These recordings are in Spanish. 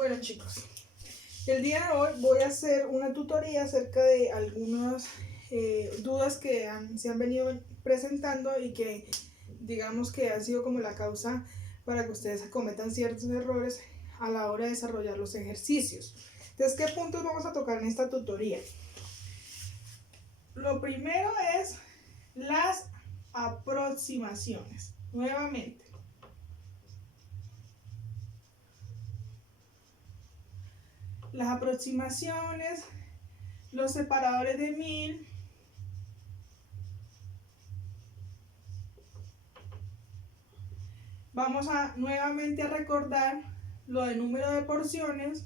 Bueno chicos, el día de hoy voy a hacer una tutoría acerca de algunas dudas que se han venido presentando y que digamos que ha sido como la causa para que ustedes cometan ciertos errores a la hora de desarrollar los ejercicios. Entonces, ¿qué puntos vamos a tocar en esta tutoría? Lo primero es las aproximaciones. Nuevamente, las aproximaciones, los separadores de 1000, vamos a nuevamente a recordar lo de número de porciones,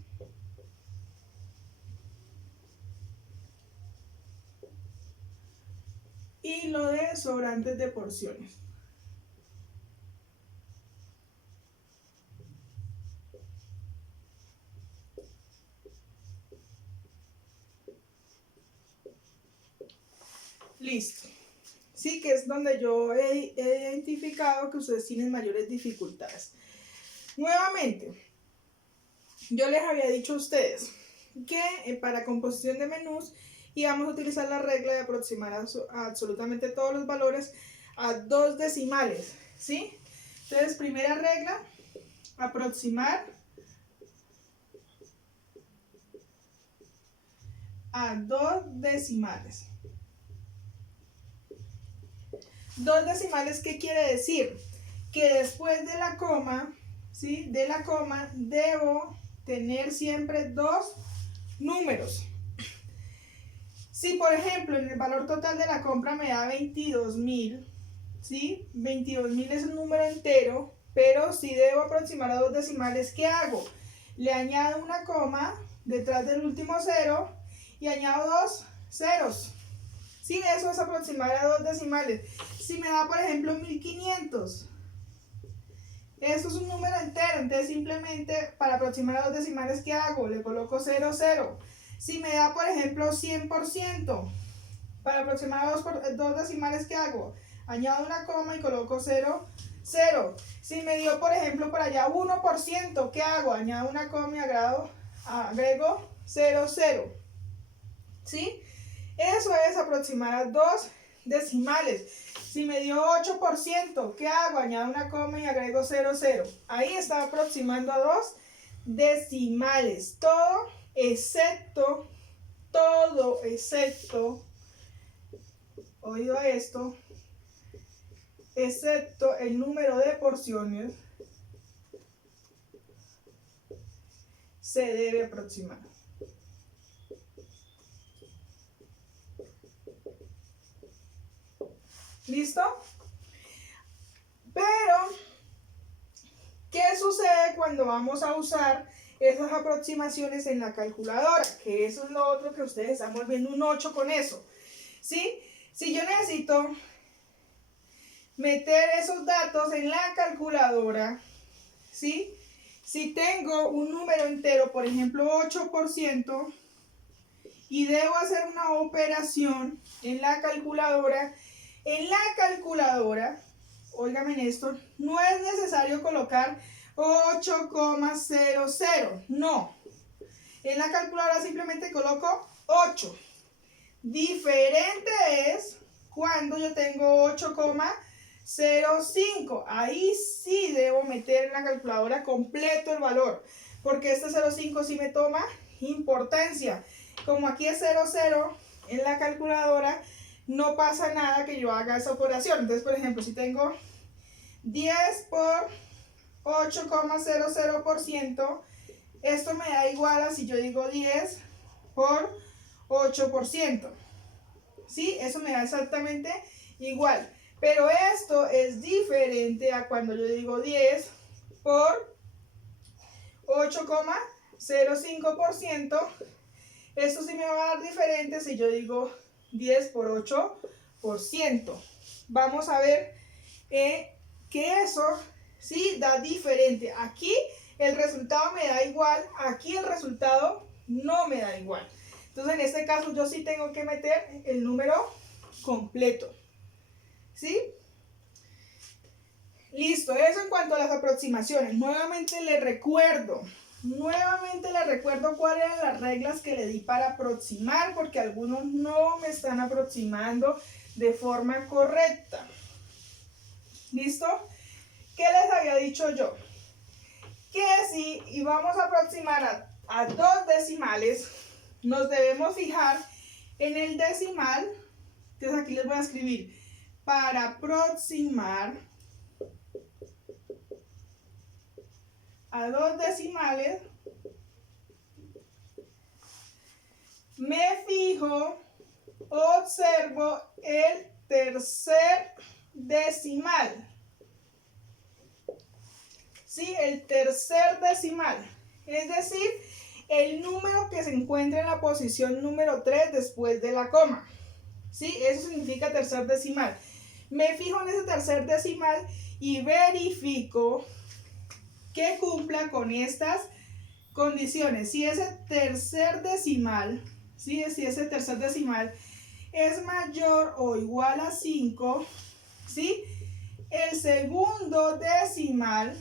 y lo de sobrantes de porciones. Listo. Sí, que es donde yo he identificado que ustedes tienen mayores dificultades. Nuevamente, yo les había dicho a ustedes que para composición de menús íbamos a utilizar la regla de aproximar absolutamente todos los valores a 2 decimales, ¿sí? Entonces, primera regla, aproximar a 2 decimales. 2 decimales, ¿qué quiere decir? Que después de la coma, ¿sí? De la coma debo tener siempre 2 números. Si por ejemplo en el valor total de la compra me da 22.000, ¿sí? 22.000 es un número entero, pero si debo aproximar a 2 decimales, ¿qué hago? Le añado una coma detrás del último cero y añado 2 ceros. Sí, eso es aproximar a 2 decimales. Si me da, por ejemplo, 1500, eso es un número entero, entonces simplemente para aproximar a 2 decimales, ¿qué hago? Le coloco 0, 0. Si me da, por ejemplo, 100%, para aproximar a 2 decimales, ¿qué hago? Añado una coma y coloco 0, 0. Si me dio, por ejemplo, por allá 1%, ¿qué hago? Añado una coma y agrego 0, 0. ¿Sí? Eso es aproximar a 2 decimales. Si me dio 8%, ¿qué hago? Añado una coma y agrego 0, 0. Ahí está aproximando a 2 decimales. Todo excepto, oído esto, excepto el número de porciones, se debe aproximar. ¿Listo? Pero, ¿qué sucede cuando vamos a usar esas aproximaciones en la calculadora? Que eso es lo otro que ustedes están volviendo un 8 con eso. ¿Sí? Si yo necesito meter esos datos en la calculadora, ¿sí? Si tengo un número entero, por ejemplo 8%, y debo hacer una operación en la calculadora, óigame esto, no es necesario colocar 8,00, no. En la calculadora simplemente coloco 8. Diferente es cuando yo tengo 8,05. Ahí sí debo meter en la calculadora completo el valor, porque este 0,5 sí me toma importancia. Como aquí es 00 en la calculadora, no pasa nada que yo haga esa operación. Entonces, por ejemplo, si tengo 10 por 8,00%, esto me da igual a si yo digo 10 por 8%. ¿Sí? Eso me da exactamente igual. Pero esto es diferente a cuando yo digo 10 por 8,05%. Esto sí me va a dar diferente si yo digo 10 por 8%. Vamos a ver que eso sí da diferente. Aquí el resultado me da igual, aquí el resultado no me da igual. Entonces en este caso yo sí tengo que meter el número completo. ¿Sí? Listo, eso en cuanto a las aproximaciones. Nuevamente les recuerdo, Nuevamente les recuerdo cuáles eran las reglas que le di para aproximar, porque algunos no me están aproximando de forma correcta. ¿Listo? ¿Qué les había dicho yo? Que si íbamos a aproximar a dos decimales, nos debemos fijar en el decimal. Entonces aquí les voy a escribir: para aproximar a dos decimales, me fijo, observo el tercer decimal. ¿Sí? El tercer decimal. Es decir, el número que se encuentra en la posición número 3 después de la coma. ¿Sí? Eso significa tercer decimal. Me fijo en ese tercer decimal y verifico que cumpla con estas condiciones. Si ese tercer decimal, ¿sí? Si ese tercer decimal es mayor o igual a 5, ¿sí? El segundo decimal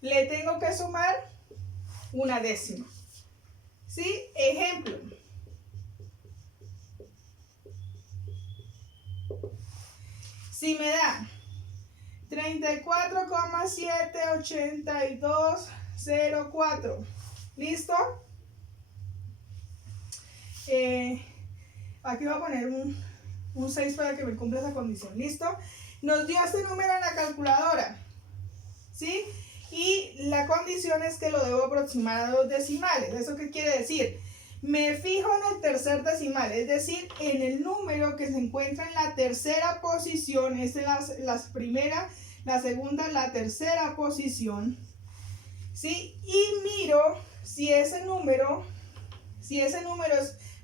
le tengo que sumar una décima. ¿Sí? Ejemplo. Si me da 34,78204, ¿listo? Aquí voy a poner un 6 para que me cumpla esa condición, ¿listo? Nos dio este número en la calculadora, ¿sí? Y la condición es que lo debo aproximar a dos decimales. ¿Eso qué quiere decir? Me fijo en el tercer decimal, es decir, en el número que se encuentra en la tercera posición. Esta es la primera, la segunda, la tercera posición, ¿sí? Y miro si ese número es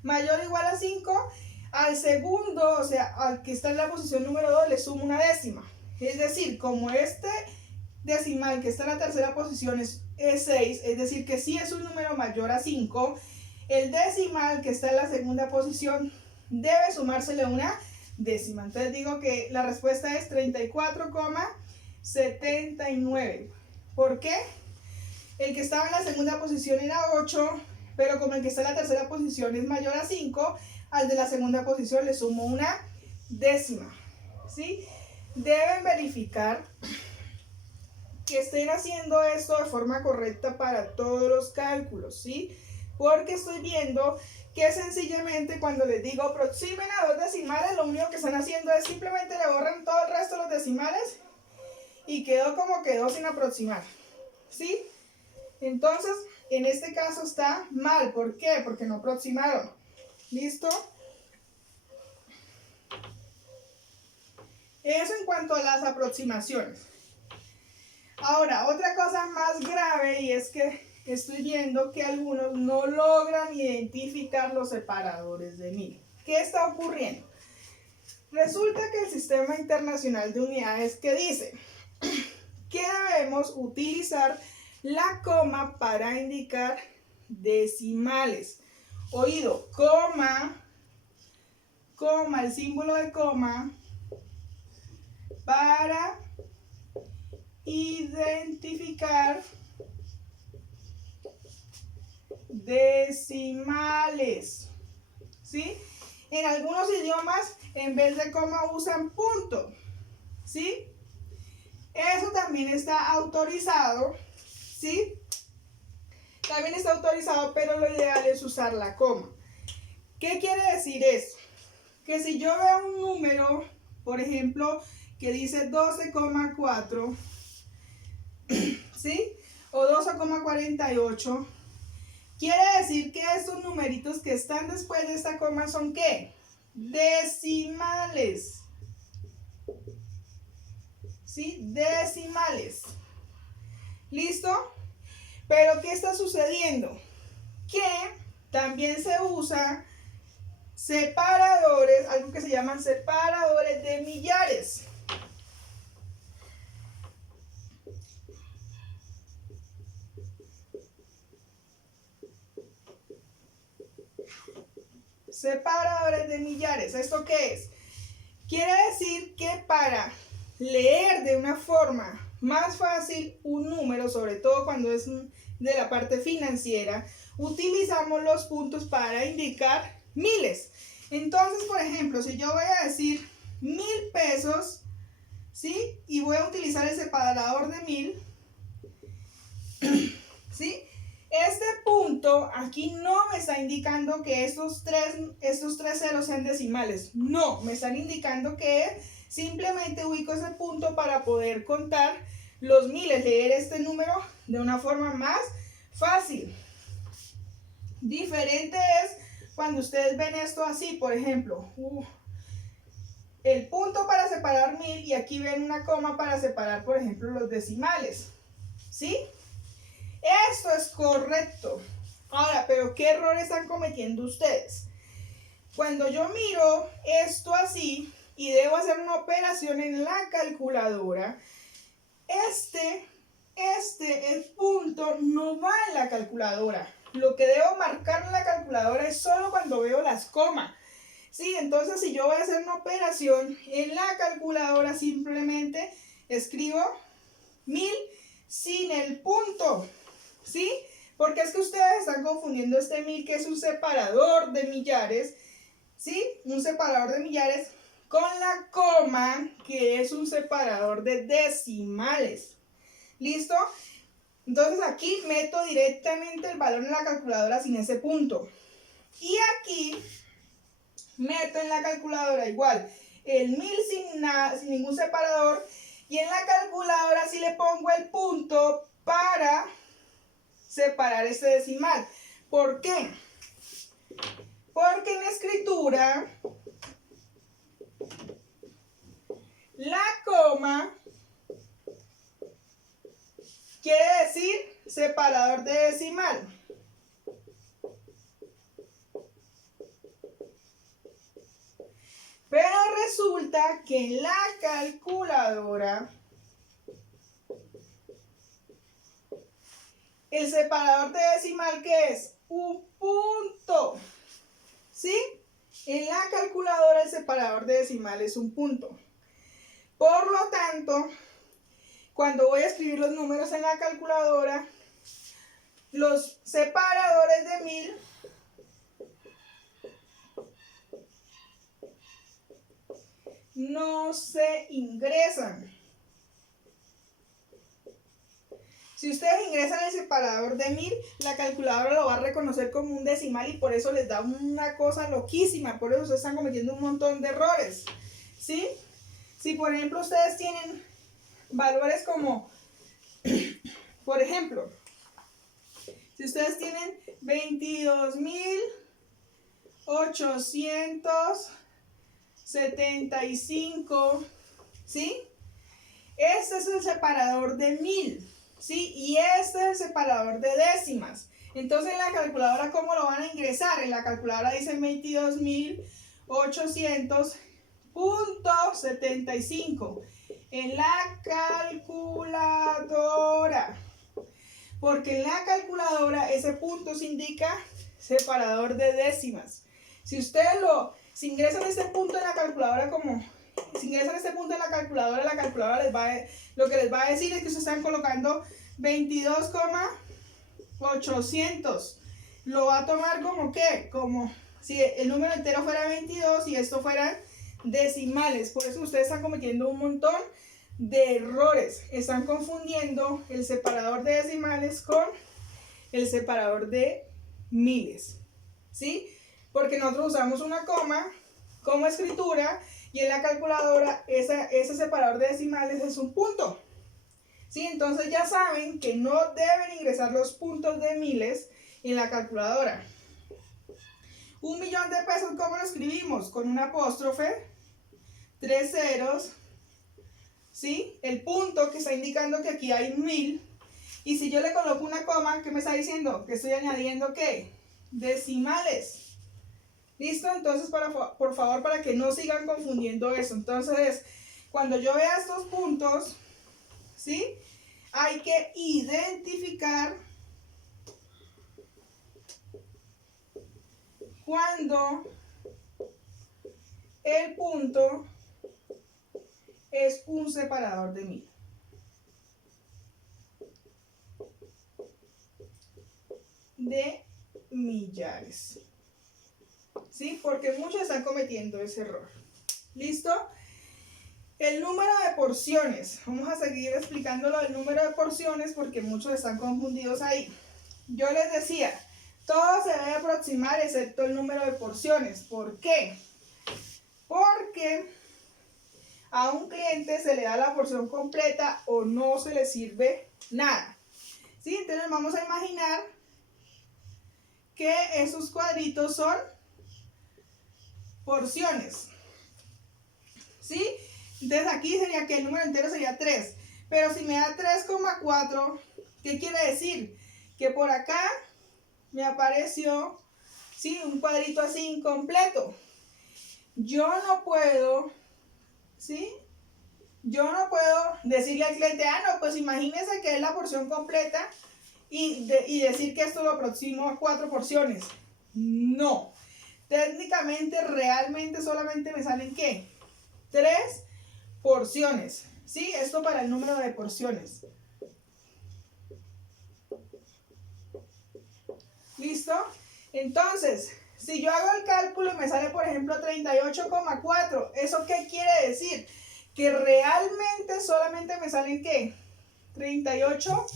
mayor o igual a 5, al segundo, o sea, al que está en la posición número 2, le sumo una décima. Es decir, como este decimal que está en la tercera posición es 6, es decir, que si es un número mayor a 5, el decimal que está en la segunda posición debe sumársele una décima. Entonces digo que la respuesta es 34,79. ¿Por qué? El que estaba en la segunda posición era 8, pero como el que está en la tercera posición es mayor a 5, al de la segunda posición le sumo una décima. ¿Sí? Deben verificar que estén haciendo esto de forma correcta para todos los cálculos, ¿sí? Porque estoy viendo que sencillamente cuando les digo aproximen a dos decimales, lo único que están haciendo es simplemente le borran todo el resto de los decimales y quedó como quedó sin aproximar, ¿sí? Entonces, en este caso está mal. ¿Por qué? Porque no aproximaron. ¿Listo? Eso en cuanto a las aproximaciones. Ahora, otra cosa más grave, y es que estoy viendo que algunos no logran identificar los separadores de 1000. ¿Qué está ocurriendo? Resulta que el Sistema Internacional de Unidades que dice que debemos utilizar la coma para indicar decimales. Oído, coma, el símbolo de coma para identificar decimales, ¿sí? En algunos idiomas, en vez de coma, usan punto, ¿sí? Eso también está autorizado, ¿sí? También está autorizado, pero lo ideal es usar la coma. ¿Qué quiere decir eso? Que si yo veo un número, por ejemplo, que dice 12,4, ¿sí? O 12,48, quiere decir que estos numeritos que están después de esta coma son ¿qué? Decimales. ¿Sí? Decimales. ¿Listo? Pero ¿qué está sucediendo? Que también se usa separadores, algo que se llaman separadores de millares. Separadores de millares. ¿Esto qué es? Quiere decir que para leer de una forma más fácil un número, sobre todo cuando es de la parte financiera, utilizamos los puntos para indicar miles. Entonces, por ejemplo, si yo voy a decir 1000 pesos, ¿sí? Y voy a utilizar el separador de 1000, ¿sí? Este punto aquí no me está indicando que estos tres ceros sean decimales. No, me están indicando que simplemente ubico ese punto para poder contar los miles, leer este número de una forma más fácil. Diferente es cuando ustedes ven esto así, por ejemplo, el punto para separar 1000 y aquí ven una coma para separar, por ejemplo, los decimales, ¿sí? Esto es correcto. Ahora, pero ¿qué error están cometiendo ustedes? Cuando yo miro esto así y debo hacer una operación en la calculadora, el punto no va en la calculadora. Lo que debo marcar en la calculadora es solo cuando veo las comas. ¿Sí? Entonces, si yo voy a hacer una operación en la calculadora, simplemente escribo 1000 sin el punto. ¿Sí? Porque es que ustedes están confundiendo este 1000, que es un separador de millares, ¿sí? Un separador de millares con la coma, que es un separador de decimales. ¿Listo? Entonces aquí meto directamente el valor en la calculadora sin ese punto. Y aquí meto en la calculadora igual el 1000 sin ningún separador. Y en la calculadora sí le pongo el punto para separar este decimal. ¿Por qué? Porque en la escritura la coma quiere decir separador de decimal. Pero resulta que en la calculadora el separador de decimal, ¿qué es? Un punto. ¿Sí? En la calculadora el separador de decimal es un punto. Por lo tanto, cuando voy a escribir los números en la calculadora, los separadores de 1000 no se ingresan. Si ustedes ingresan el separador de 1000, la calculadora lo va a reconocer como un decimal y por eso les da una cosa loquísima. Por eso ustedes están cometiendo un montón de errores. ¿Sí? Si por ejemplo ustedes tienen valores como, por ejemplo, si ustedes tienen 22.875, ¿sí? Este es el separador de 1000, ¿sí? Y este es el separador de décimas. Entonces en la calculadora, ¿cómo lo van a ingresar? En la calculadora dicen 22.800.75. En la calculadora. Porque en la calculadora ese punto se indica separador de décimas. Si ustedes si ingresan este punto en la calculadora si ingresan este punto en la calculadora lo que les va a decir es que ustedes están colocando 22.800. Lo va a tomar como ¿qué? Como si el número entero fuera 22 y esto fueran decimales. Por eso ustedes están cometiendo un montón de errores. Están confundiendo el separador de decimales con el separador de miles. ¿Sí? Porque nosotros usamos una coma como escritura y en la calculadora ese separador de decimales es un punto. ¿Sí? Entonces ya saben que no deben ingresar los puntos de miles en la calculadora. 1.000.000 de pesos, ¿cómo lo escribimos? Con un apóstrofe, 3 ceros, ¿sí? El punto que está indicando que aquí hay 1000. Y si yo le coloco una coma, ¿qué me está diciendo? Que estoy añadiendo ¿qué? Decimales. ¿Listo? Entonces, por favor, para que no sigan confundiendo eso. Entonces, cuando yo vea estos puntos, ¿sí? Hay que identificar cuando el punto es un separador de 1000. De millares. ¿Sí? Porque muchos están cometiendo ese error. ¿Listo? El número de porciones. Vamos a seguir explicándolo del número de porciones porque muchos están confundidos ahí. Yo les decía, todo se debe aproximar excepto el número de porciones. ¿Por qué? Porque a un cliente se le da la porción completa o no se le sirve nada. ¿Sí? Entonces vamos a imaginar que esos cuadritos son porciones. ¿Sí? Entonces aquí sería que el número entero sería 3. Pero si me da 3,4, ¿qué quiere decir? Que por acá me apareció, ¿sí?, un cuadrito así incompleto. Yo no puedo, ¿sí?, yo no puedo decirle al cliente, no, pues imagínese que es la porción completa y decir que esto lo aproximo a 4 porciones. No. Técnicamente, realmente solamente me salen, ¿qué? 3 porciones. ¿Sí? Esto para el número de porciones. ¿Listo? Entonces, si yo hago el cálculo y me sale, por ejemplo, 38,4, ¿eso qué quiere decir? Que realmente solamente me salen, ¿qué? 38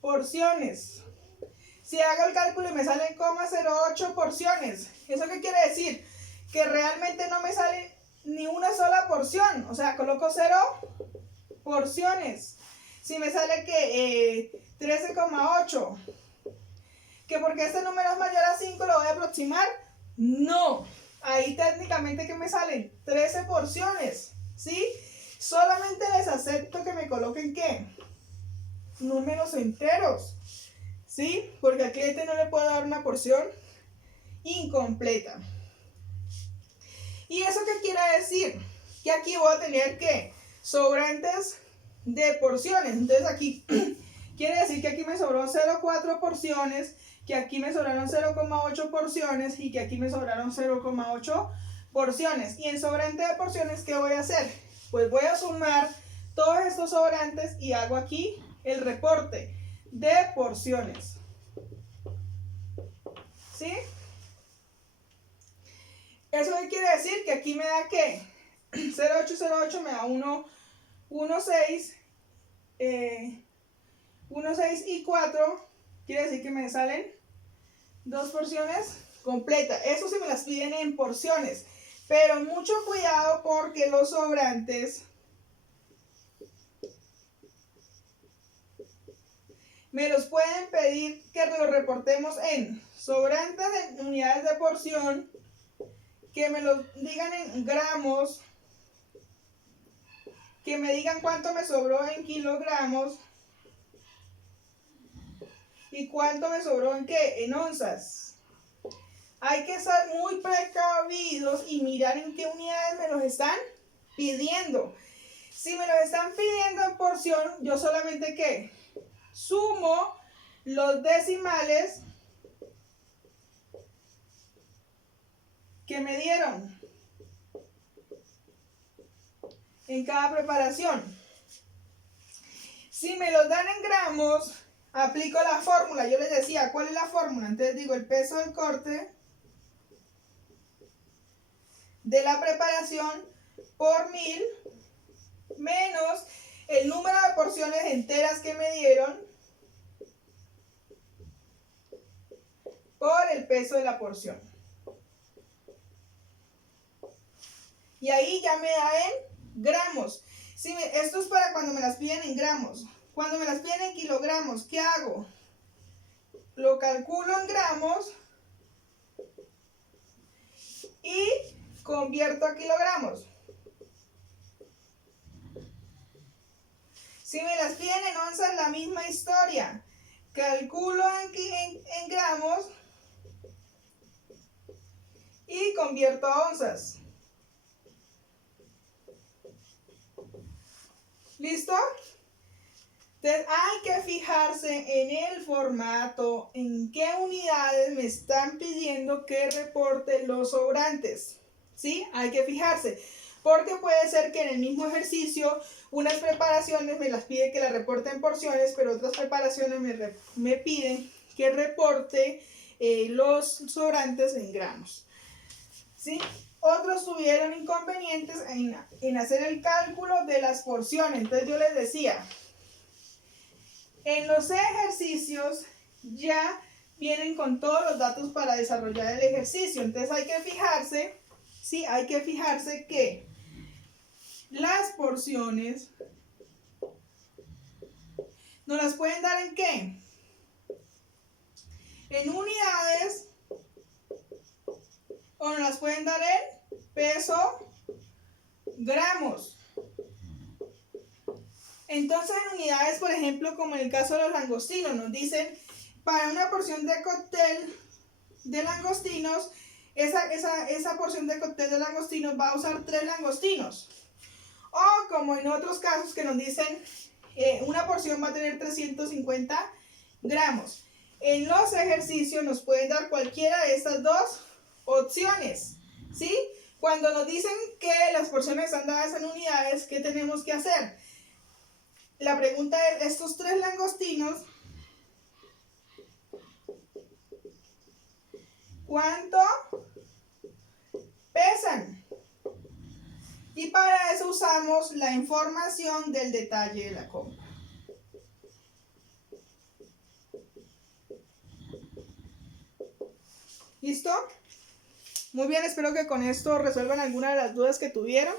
porciones. Si hago el cálculo y me salen 0,08 porciones, ¿eso qué quiere decir? Que realmente no me sale ni una sola porción. O sea, coloco 0 porciones. Si me sale que 13,8, que porque este número es mayor a 5 lo voy a aproximar, no. Ahí técnicamente que me salen 13 porciones, ¿sí? Solamente les acepto que me coloquen, ¿qué? Números enteros, ¿sí? Porque al cliente no le puedo dar una porción incompleta. ¿Y eso qué quiere decir? Que aquí voy a tener, ¿qué? Sobrantes de porciones. Entonces aquí quiere decir que aquí me sobró 0,4 porciones, que aquí me sobraron 0,8 porciones y que aquí me sobraron 0,8 porciones. Y en sobrante de porciones, ¿qué voy a hacer? Pues voy a sumar todos estos sobrantes y hago aquí el reporte de porciones. ¿Sí? ¿Eso qué quiere decir? Que aquí me da, ¿qué? 0,808 me da 1,6, 1,6 y 4, quiere decir que me salen 2 porciones completas. Eso sí me las piden en porciones, pero mucho cuidado porque los sobrantes me los pueden pedir que los reportemos en sobrantes en unidades de porción, que me lo digan en gramos, que me digan cuánto me sobró en kilogramos y cuánto me sobró en qué, en onzas. Hay que estar muy precavidos y mirar en qué unidades me los están pidiendo. Si me los están pidiendo en porción, yo solamente, ¿qué? Sumo los decimales que me dieron en cada preparación. Si me los dan en gramos, aplico la fórmula. Yo les decía, ¿cuál es la fórmula? Entonces digo el peso del corte de la preparación por 1000 menos el número de porciones enteras que me dieron por el peso de la porción. Y ahí ya me da en gramos. Esto es para cuando me las piden en gramos. Cuando me las piden en kilogramos, ¿qué hago? Lo calculo en gramos y convierto a kilogramos. Si me las piden en onzas, la misma historia. Calculo en gramos y convierto a onzas. ¿Listo? Entonces hay que fijarse en el formato, en qué unidades me están pidiendo que reporte los sobrantes. ¿Sí? Hay que fijarse. Porque puede ser que en el mismo ejercicio unas preparaciones me las pide que las reporte en porciones, pero otras preparaciones me piden que reporte los sobrantes en gramos, ¿sí? Otros tuvieron inconvenientes en hacer el cálculo de las porciones. Entonces yo les decía, en los ejercicios ya vienen con todos los datos para desarrollar el ejercicio. Entonces hay que fijarse, ¿sí? Hay que fijarse que las porciones nos las pueden dar ¿en qué? En unidades, o nos las pueden dar en peso, gramos. Entonces en unidades, por ejemplo, como en el caso de los langostinos, nos dicen para una porción de cóctel de langostinos, esa porción de cóctel de langostinos va a usar 3 langostinos. O como en otros casos que nos dicen una porción va a tener 350 gramos. En los ejercicios nos pueden dar cualquiera de estas dos opciones, ¿sí? Cuando nos dicen que las porciones están dadas en unidades, ¿qué tenemos que hacer? La pregunta es, estos 3 langostinos, ¿cuánto pesan? Y para eso usamos la información del detalle de la compra. ¿Listo? Muy bien, espero que con esto resuelvan alguna de las dudas que tuvieron.